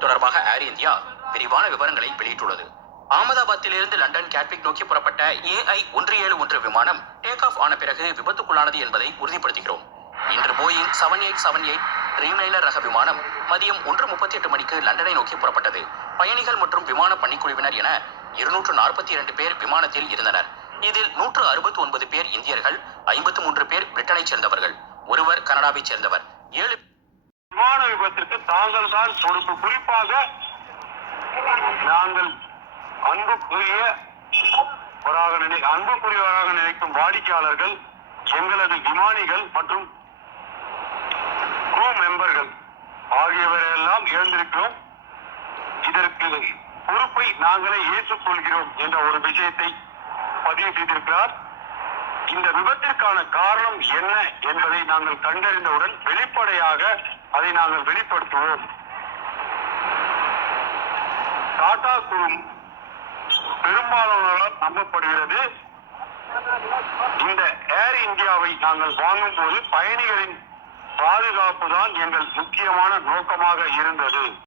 தொடர்பாக ஏர் இந்தியா விரிவான விவரங்களை வெளியிட்டுள்ளது. அகமதாபாத்திலிருந்து லண்டன் கேட்விக் நோக்கி புறப்பட்ட AI-171 விமானம் டேக் ஆஃப் ஆன பிறகு விபத்துக்குள்ளானது என்பதை உறுதிப்படுத்துகிறோம். இன்று போயிங் 7878 ட்ரீம்லைனர் ரக விமானம் மதியம் 1:38 மணிக்கு லண்டனை நோக்கி புறப்பட்டது. பயணிகள் மற்றும் விமான பணிக்குழுவினர் என 242 பேர் விமானத்தில் இருந்தனர். இதில் 169 பேர் இந்தியர்கள், 53 பேர் பிரிட்டனை சேர்ந்தவர்கள், ஒருவர் கனடாவை சேர்ந்தவர். 7 விமான விபத்திற்கு தாங்கள் தான் பொறுப்பு. குறிப்பாக நாங்கள் அன்புக்குரியவராக நினைக்கும் வாடிக்கையாளர்கள், எங்களது விமானிகள் மற்றும் crew மெம்பர்கள் ஆகியவரையெல்லாம் இழந்திருக்கிறோம். இதற்கு பொறுப்பை நாங்களே ஏற்றுக்கொள்கிறோம் என்ற ஒரு விஷயத்தை பதிவு செய்திருக்கிறார். இந்த விபத்திற்கான காரணம் என்ன என்பதை நாங்கள் கண்டறிந்தவுடன் வெளிப்படையாக அதை நாங்கள் வெளிப்படுத்துவோம். டாடா குழு பெரும்பாலானோரால் நம்பப்படுகிறது. இந்த ஏர் இந்தியாவை நாங்கள் வாங்கும் போது பயணிகளின் பாதுகாப்பு தான் எங்கள் முக்கியமான நோக்கமாக இருந்தது.